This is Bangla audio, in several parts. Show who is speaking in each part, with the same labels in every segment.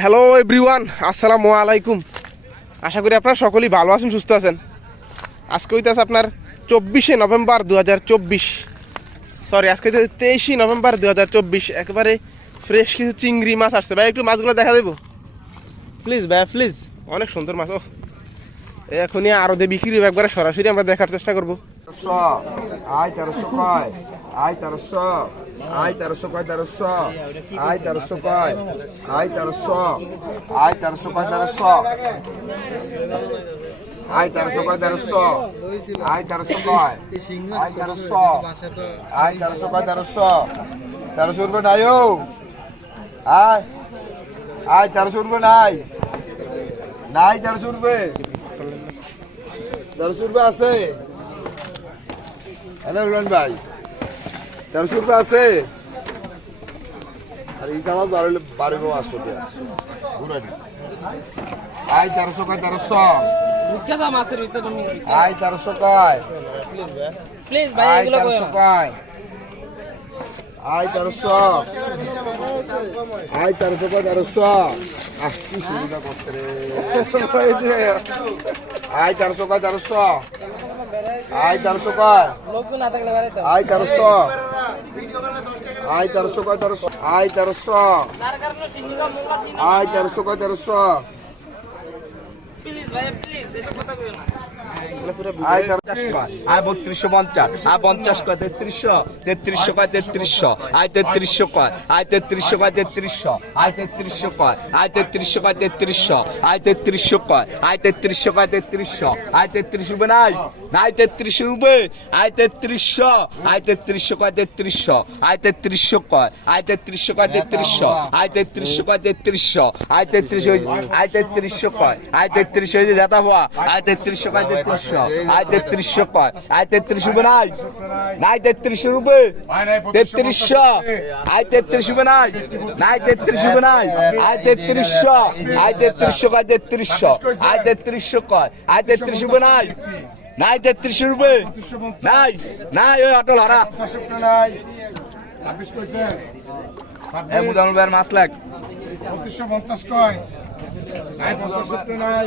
Speaker 1: হ্যালো এভরিওয়ান আসসালামু আলাইকুম। আশা করি আপনারা সকলেই ভালো আছেন, সুস্থ আছেন। আজকে হইতেছে আপনার চব্বিশে নভেম্বর দু হাজার চব্বিশ। সরি আজকে হইতেছে তেইশে নভেম্বর দু হাজার চব্বিশ। একেবারে ফ্রেশ কিছু চিংড়ি মাছ আসছে। ভাই, একটু মাছগুলো দেখা দেবো? প্লিজ ভাই প্লিজ অনেক সুন্দর মাছ, ও। এখনই আরও দিয়ে বিক্রি একবারে সরাসরি আমরা দেখার চেষ্টা করব।
Speaker 2: আয় তেরোশো আয় তেরোশো কয় তেরোশো আয় তেরোশো কয় আয় তেরোশো আয় তেরোশো কয় তেরোশো আয় তেরোশো কয় তেরোশো আয় তেরোশো কয় আয় তেরোশো আয় তেরোশো কয় তেরোশো তেরোশো রুপে নাই ও আয় আয় তেরোশো রুপে নাই নাই তেরোশো রুপে তেরোশো রুপে আছে হ্যালো রুমান ভাই তেরোশো রুপে আছে। আর এই আমার বারো বারো গো আসো দিয়া ঘুরানি আয় তেরোশো কয় তেরোশো। আয় তেরোশো কয়। আয় তেরোশো কয়। আয় তেরোশো। আয় তেরোশো কয় তেরোশো। আহ কি সুবিধা করছে রে। আয় তেরোশো কয় তেরোশো। আয় তেরোশো কয়। আয় তেরোশো। আয় তেরোশো কয় তেরোশো? আয় তেরোশো। আয় তেরোশো কয় তেরোশো?
Speaker 3: প্লিজ ভাই প্লিজ এসব কথা না।
Speaker 2: আয় তেরোশো
Speaker 4: আয় বত্রিশশো পঞ্চাশ আয় পঞ্চাশ কয় তেত্রিশশো তেত্রিশশো কয় তেত্রিশশো আয় তেত্রিশশো কয় আয় তেত্রিশশো কয় তেত্রিশশো আয় তেত্রিশশো কয় আয় তেত্রিশশো কয় তেত্রিশশো আয় তেত্রিশশো কয় আয় তেত্রিশশো কয় তেত্রিশশো আয় তেত্রিশ রুপে নাই নাই তেত্রিশ রুপে আয় তেত্রিশশো আয় তেত্রিশশো কয় তেত্রিশশো আয় তেত্রিশশো কয় আয় তেত্রিশশো কয় তেত্রিশশো আয় তেত্রিশশো কয় তেত্রিশশো আয় তেত্রিশ আয় তেত্রিশশো কয় আয় তেত্রিশ হয়েছে যেটা হওয়া আয় তেত্রিশশো কয় আয় তেত্রিশশো কয় আয় তেত্রিশ রুপে নাই নাই তেত্রিশ রুপে তেত্রিশশো আয় তেত্রিশ রুপে নাই নাই তেত্রিশ রুপে নাই আয় তেত্রিশশো আয় তেত্রিশশো কয় তেত্রিশশো আয় তেত্রিশশো কয় আয় তেত্রিশ রুপে নাই নাই তেত্রিশ রুপে নাই নাই ওই অটল হারা লাগ
Speaker 2: পঞ্চাশ কয় নাই পঞ্চাশ নাই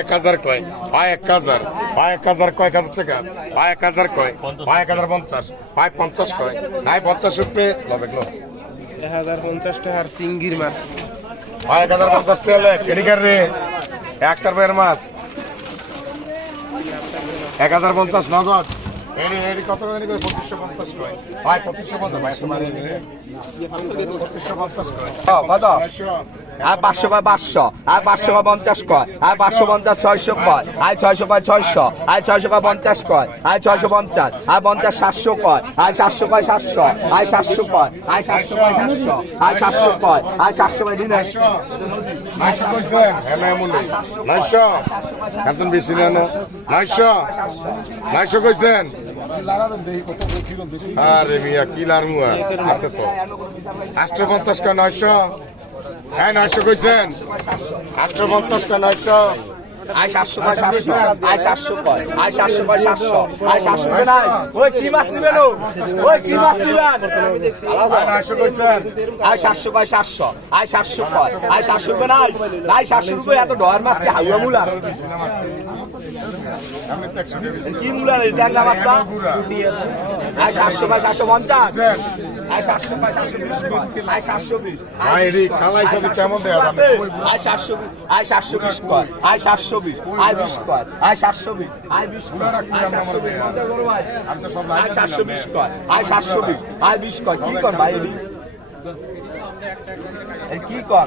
Speaker 2: এক হাজার কয়। ভাই এক হাজার। ভাই এক হাজার কয় এক হাজার টাকা। ভাই এক হাজার কয়। ভাই এক হাজার পঞ্চাশ। ভাই পঞ্চাশ কয়। নাই পঞ্চাশ উপরে লবে লো
Speaker 1: এক হাজার পঞ্চাশ টাকার চিংড়ির মাছ।
Speaker 2: ভাই এক হাজার পঞ্চাশ টাকা কেডিকার রে? একটার বের মাছ। এক হাজার পঞ্চাশ নগদ। এডি এডি কত পঁচিশশো পঞ্চাশ কয়। ভাই পঁচিশশো পঞ্চাশ ভাই তোমার পঁচিশশো পঞ্চাশ কয়।
Speaker 4: কত? আর পাঁচশো কয় পাঁচশো, আর পাঁচশো কয় পঞ্চাশ কয়, আর পাঁচশো পঞ্চাশ ছয়শো কয়, আর ছয়শো কয় ছয়শো, আর ছয়শো কয় পঞ্চাশ কয়, আর ছয়শো পঞ্চাশ, আর পঞ্চাশ সাতশো কয়, আর সাতশো কয় সাতশো, আর সাতশো কয়, আর সাতশো কয় সাতশো, আর সাতশো কয়, আর সাতশো কয় দিনে।
Speaker 2: নয়শো কইছেন? আরে মিয়া, কি লারমুয়া। আছে তো। আষ্ট পঞ্চাশ কা নয়শো? হ্যাঁ নয়শো কইছেন। আষ্ট পঞ্চাশ কা নয়শো?
Speaker 4: আয় সাতশো কয় সাতশো। আয় সাতশো কয়। আয় সাতশো কয় সাতশো। আয় সাতশো নাই। ওই কি মাছ নিবেন ওই কি মাছ নিবেন?
Speaker 2: হ্যাঁ, কইছেন।
Speaker 4: আয় সাতশো কয় সাতশো। আয় সাতশো কয়। আয় সাতশো রুপে নাই। নাই সাতশো রুপে এত ডর মাছ কি হাউয়া মুলার কি মুলার এই ট্যাংরা মাছটা? আয় সাতশো কয় সাতশো পঞ্চাশ। আয় সাতশো কয় সাতশো বিশ। কয় আয় সাতশো বিশ। আয় সাতশো বিশ আয় সাতশো বিশ কয় আয় সাতশো বিশ আয় বিশ কয় আয় সাতশো বিশ আয় বিশ কয় আয় সাতশো বিশ আয় সাতশো আয় সাতশো আয় কি কর ভাই কি কর?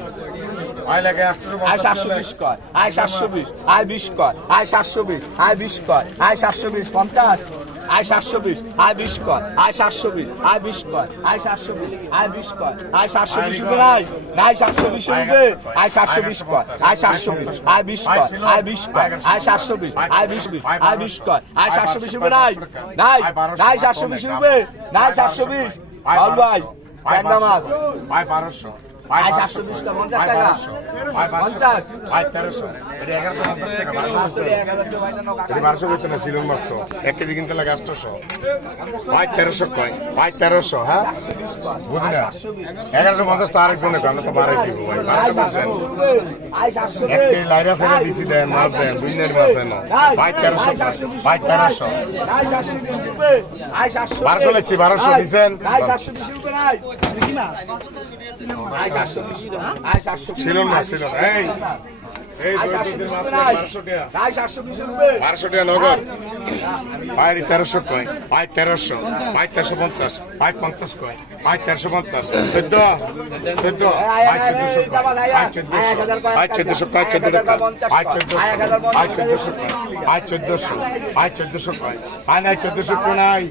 Speaker 2: লাগে
Speaker 4: আয় সাতশো বিশ কয় আয় সাতশো বিশ আয় বিশ কয় আয় সাতশো বিশ আয় বিশ কয় আয় সাতশো বিশ পঞ্চাশ। আয় সাতশো বিশ আয় বিশ কয় আয় সাতশো বিশ আয় বিশ কয় আয় সাতশো বিশ আয় বিশ কয় আয় সাতশো বিশ রুপে নাই নাই সাতশো বিশ রুপে আয় সাতশো বিশ কয় আয় সাতশো বিশ আয় বিশ কয় আয় বিশ কয় আয় সাতশো বিশ আয় বিশ বিশ আয় বিশ কয় আয় সাতশো বিশ রুপে নাই নাই নাই সাতশো বিশ রুপে নাই সাতশো বিশ ভাই
Speaker 2: ভাই
Speaker 4: মাছ।
Speaker 2: ভাই বারোশো
Speaker 4: আয় সাতশো বিশ কয় পঞ্চাশ টাকা। পঞ্চাশ।
Speaker 2: ভাই তেরোশো এটা এগারোশো পঞ্চাশ টাকা বারোশো এটা বারোশো করছে না শিলন মাছ তো এক কেজি কিনতে লাগে আটশোশো। ভাই তেরোশো কয়? ভাই তেরোশো হ্যাঁ? বুঝি না? এগারোশো পঞ্চাশ তো আরেকজনের আমরা তো বাড়াই দিব ভাই বারোশো পার্সেন্ট এক কেজি লাইরা ছেড়ে দিছি দেন মাছ দেন দুই নেট মাছ এনো ভাই তেরোশো ভাই তেরোশো।
Speaker 4: সাতশো
Speaker 2: বারোশো লিখছি বারোশো দিছেন?
Speaker 4: ছিল
Speaker 2: না ছিল না। এই। বারোশো টাকা নগদ। বাইরে তেরোশো কয় পাঁচ তেরোশো পাঁচ তেরোশো পঞ্চাশ পাঁচ পঞ্চাশ কয় পাঁচ তেরোশো পঞ্চাশ। চোদ্দ চোদ্দ পাঁচ চোদ্দশো পাঁচ চোদ্দশো পাঁচ চোদ্দশো পাঁচ চোদ্দ টাকা পাঁচ চোদ্দশো পাঁচ চোদ্দশো পাঁচ চোদ্দশো পাঁচ চোদ্দশো কয় পায় নাই চোদ্দশো নাই।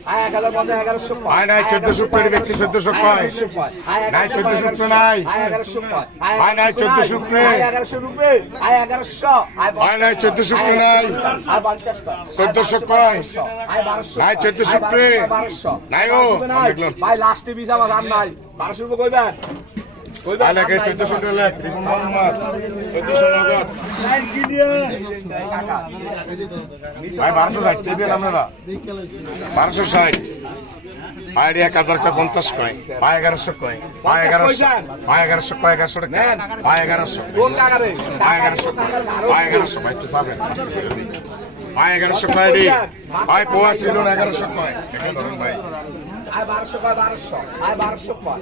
Speaker 2: পায় নাই চোদ্দশো পেড়ে ব্যক্তি চোদ্দশো কয় নাই চোদ্দশো নাই। পায় নাই চোদ্দশো
Speaker 4: রুপে
Speaker 2: ভাই নাই চোদ্দশো নাই। চোদ্দশো নাই চোদ্দশো নাই ও দেখলাম।
Speaker 4: ভাই লাস্টে বিশ আমার নাই। বারোশো কইবেন?
Speaker 2: লাগে চোদ্দশো লেখ? রিপন মাছ চোদ্দশো নগদ ভাই বারোশো ষাট দেবেন আপনারা। বারোশো ষাট। ভাই এক হাজার কয় পঞ্চাশ কয়? ভাই এগারোশো কয়? ভাই এগারোশো ভাই এগারোশো কয় এগারোশো টাকা? ভাই এগারোশো। ভাই এগারোশো ভাই এগারোশো ভাই একটু চাবেন ভাই এগারোশো কয় রে। ভাই পোয়া ছিল এগারোশো কয়। দেখে ধরুন ভাই।
Speaker 4: আয় বারোশো কয় বারোশো। আয় বারোশো কয়।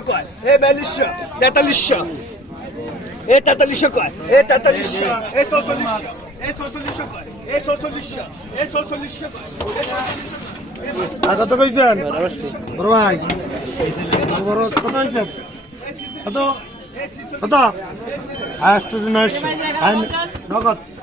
Speaker 5: বিয়াল্লিশশো কয়? এই বিয়াল্লিশশো তেতাল্লিশশো এ তেতাল্লিশশো কয়? এ তেতাল্লিশশো এ চৌচল্লিশশো এ চৌচল্লিশশো কয়? এ চৌচল্লিশশো এ চৌচল্লিশশো কয়?
Speaker 6: কত কইছেন? বড় ভাই। বড় কত? হয়েছেন কত কত আষ্ট নগদ।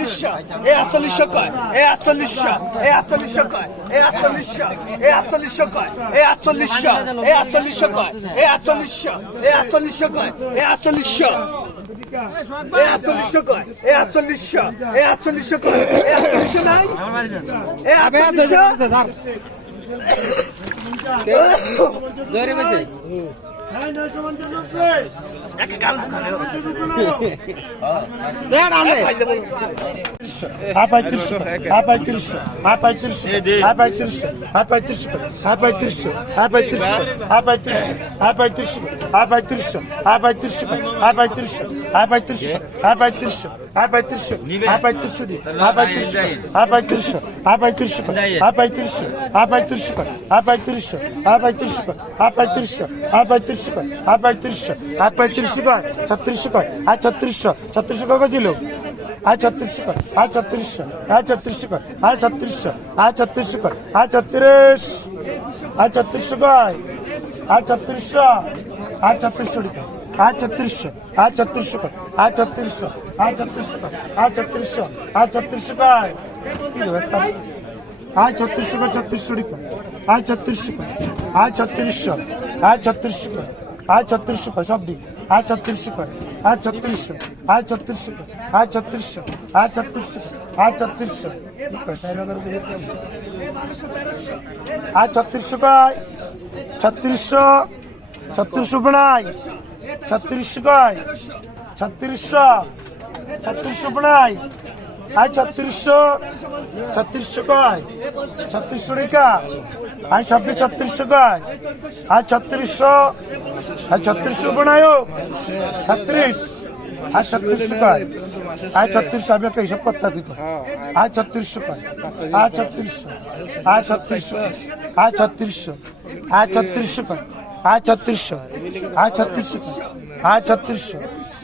Speaker 5: আটচল্লিশশো এ আটচল্লিশশো কয় এ আটচল্লিশশো এ আটচল্লিশশো কয় এ আটচল্লিশশো এ আটচল্লিশশো কয় এ আটচল্লিশশো এ আটচল্লিশশো কয় এ আটচল্লিশশো এ আটচল্লিশশো কয় এ আটচল্লিশশো এ আটচল্লিশশো কয় এ আটচল্লিশশো এ আটচল্লিশশো কয় এ আটচল্লিশশো নাই? এ আটচল্লিশশো?
Speaker 3: জোরে বেশি
Speaker 6: আপাই তিরিশ আপাই তিরিশ হ্যাঁ পঁয়ত্রিশশো হ্যাঁ পঁয়ত্রিশশো হ্যাঁ পঁয়ত্রিশশো হ্যাঁ পঁয়ত্রিশশো হ্যাঁ পঁয়ত্রিশশো হ্যাঁ পঁয়ত্রিশশো হ্যাঁ পঁয়ত্রিশশো হ্যাঁ পঁয়ত্রিশশো হ্যাঁ পঁয়ত্রিশশো হ্যাঁ পঁয়ত্রিশশো হ্যাঁ পঁয়ত্রিশশো হ্যাঁ পঁয়ত্রিশশো হ্যাঁ পঁয়ত্রিশশো হ্যাঁ পঁয়ত্রিশশো দি হ্যাঁ হ্যাঁ হ্যাঁ হ্যাঁ হ্যাঁ হ্যাঁ হ্যাঁ হ্যাঁ হ্যাঁ হ্যাঁ পঁয়ত্রিশশো হ্যাঁ পঁয়ত্রিশশো ছত্রিশশো হ্যাঁ ছত্রিশশো ছত্রিশশো কত দিল আয় ছত্রিশশো কর আয় ছত্রিশশো আয় ছত্রিশশো কর আয় ছত্রিশশো আয় ছত্রিশশো কর আয় ছত্রিশ আয় ছত্রিশশো কয় আয় ছত্রিশশো আয় ছত্রিশশো কর আয় ছত্রিশশো আয় ছত্রিশশো কর আয় ছত্রিশশো আয় ছত্রিশশো কর আয় ছত্রিশশো আয় ছত্রিশশো কয় কি ব্যবস্থা আয় ছত্রিশশো কর ছত্রিশশো কর আয় ছত্রিশশো কর আয় ছত্রিশশো আয় ছত্রিশশো কর আয় ছত্রিশশো কর সব দিক আয় ছত্রিশশো কর আয় ছত্রিশশো আয় ছত্রিশশো কর আয় ছত্রিশশো আয় ছত্রিশশো কর আয় ছত্রিশশো কি কয় চার হাজার উপরে গেছে? আয় ছত্রিশশো কয় ছত্রিশশো ছত্রিশশো প্রায় ছত্রিশশো কয় ছত্রিশশো ছত্রিশশো প্রায় আয় ছত্রিশশো ছত্রিশশো কয়? ছত্রিশশো রেখা আয় সবটি ছত্রিশশো কয়? আয় ছত্রিশশো আয় ছত্রিশশো বানায়ো ছত্রিশ, আয় ছত্রিশশো কয়? আয় ছত্রিশশো, আমি একটা হিসাব করতে আছি তো। আয় ছত্রিশশো কয়? আয় ছত্রিশশো আয় ছত্রিশশো আয় ছত্রিশশো আয় ছত্রিশশো কয়? আয় ছত্রিশশো আয় ছত্রিশশো কয়? আয় ছত্রিশশো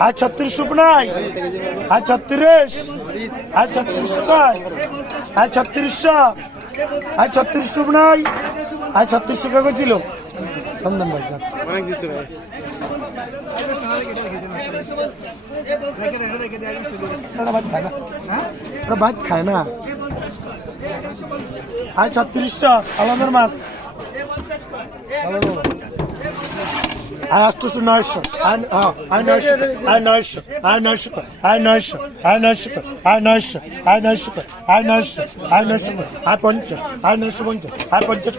Speaker 6: আয় ছত্রিশশো নাই। আয় ছত্রিশ। আয় ছত্রিশশো নাই। আয় ছত্রিশশো কে ছিল? সন্ধান ভাই যান।
Speaker 1: অনেক দিচ্ছে ভাই
Speaker 6: ওরা ভাত খায় না। ভাত খায় আয় আটশোশো নয়শো আয় হ্যাঁ, আয় নয়শো আয় নয়শো আয় নয়শো কর আয় নয়শো আয় নয়শো কর আয় নয়শো আয় নয়শো কর আয় নয়শো আয় নয়শো কর আয় পঞ্চাশ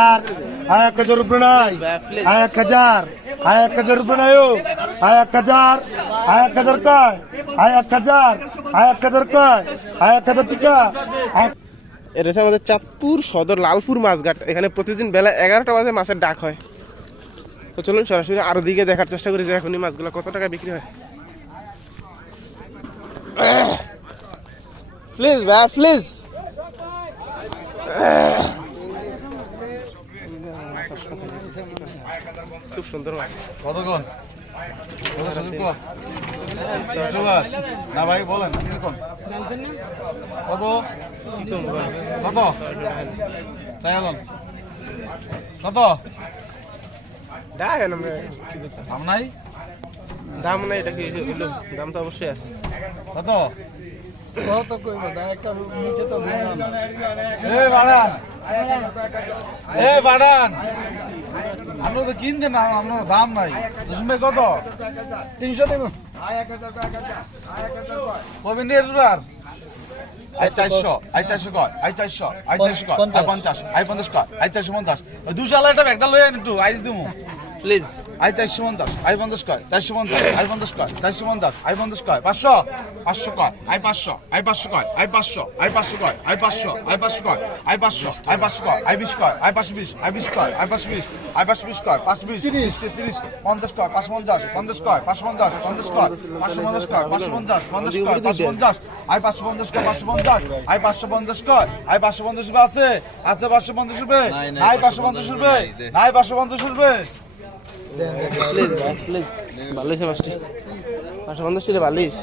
Speaker 6: আয় আয় পঞ্চাশ কর আয় এক হাজার আয় আয় এক হাজার কর আয় এক হাজার আয় এক হাজার কর আয় এক হাজার আয় এক হাজার কর আয় এক হাজার আয় এক হাজার আয় এক হাজার দুই আয় এক হাজার কর এক হাজার আয় এক হাজার রুপে নাই। আয় এক হাজার। আয় এক হাজার রুপে নাই ও। আয় এক হাজার। আয় এক হাজার কয়? আয় এক হাজার। আয় এক হাজার কয়? আয় এক হাজার টিকা। আয়-
Speaker 1: এটা হচ্ছে আমাদের চাঁদপুর সদর লালপুর মাছঘাট। এখানে প্রতিদিন বেলা এগারোটা বাজে মাছের ডাক হয়। তো চলুন সরাসরি আরও দিকে দেখার চেষ্টা করি যে এখনই মাছগুলো কত টাকা বিক্রি হয়। প্লিজ ভাই প্লিজ। সুন্দর মাছ
Speaker 7: কতক্ষণ? না ভাই বলেন আপনি কোন? কত? কত? চাই কত? দাম নাই?
Speaker 1: দাম নাই এটা কি দাম তো অবশ্যই আছে।
Speaker 7: কত? এ বাড়ান এ বাড়ান আমরা তো কিনতে না আমরা দাম নাই। কত? তিনশো দেব। কবে নিয়ে আই চারশো আই চারশো কয়, আই চারশো আই চারশো কয়, আই পঞ্চাশ আই পঞ্চাশ কয়, আই চারশো পঞ্চাশ। দুশো আলা একটা ব্যাগটা আন একটু, আইস দিমু।
Speaker 1: প্লিজ
Speaker 7: আই চারশো পঞ্চাশ আই পঞ্চাশ কয় চারশো পঞ্চাশ আই পঞ্চাশ কয় চারশো পঞ্চাশ আই পঞ্চাশ কয় পাঁচশো পাঁচশো কয় আই পাঁচশো আই পাঁচশো কয় আই পাঁচশো আই পাঁচশো কয় আই পাঁচশো আই পাঁচশো কয় আই পাঁচশো আই পাঁচশো কয় আই বিশ কয় আই পাঁচশো বিশ আই বিশ কয় আই পাঁচশো বিশ আই পাঁচশো বিশ কয় পাঁচশো বিশ তিরিশ তিরিশ পঞ্চাশ কয় পাঁচশো পঞ্চাশ পঞ্চাশ কয় পাঁচশো পঞ্চাশ পঞ্চাশ কয় পাঁচশো পঞ্চাশ কয় পাঁচশো পঞ্চাশ পঞ্চাশ কয় পাঁচশো পঞ্চাশ আই পাঁচশো পঞ্চাশ কয় পাঁচশো পঞ্চাশ আই পাঁচশো পঞ্চাশ কয় আই পাঁচশো পঞ্চাশ রুপে আছে আছে পাঁচশো পঞ্চাশ রুপে নাই পাঁচশো পঞ্চাশ রুপে নাই পাঁচশো পঞ্চাশ রুপে
Speaker 1: প্লিজ ভাই প্লিজ। ভালো হয়েছে মাছটি পাঁচশো পঞ্চাশ ছিল ভালো হয়েছে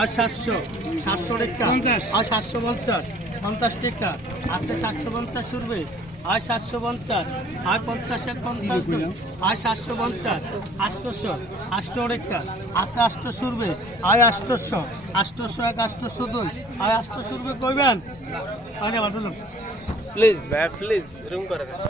Speaker 3: আর সাতশো। সাতশো রেখা আর সাতশো পঞ্চাশ। পঞ্চাশ টেকা আছে সাতশো পঞ্চাশ উঠবে। আর সাতশো পঞ্চাশ আর পঞ্চাশ এক পঞ্চাশ আর সাতশো পঞ্চাশ আষ্টশো আষ্ট রেখা আছে আষ্ট সুরবে আয় আষ্টশো আষ্টশো এক আষ্টশো দুই আয় আষ্ট সুরবে কইবেন? আরে
Speaker 1: প্লিজ ভাই প্লিজ রুম করে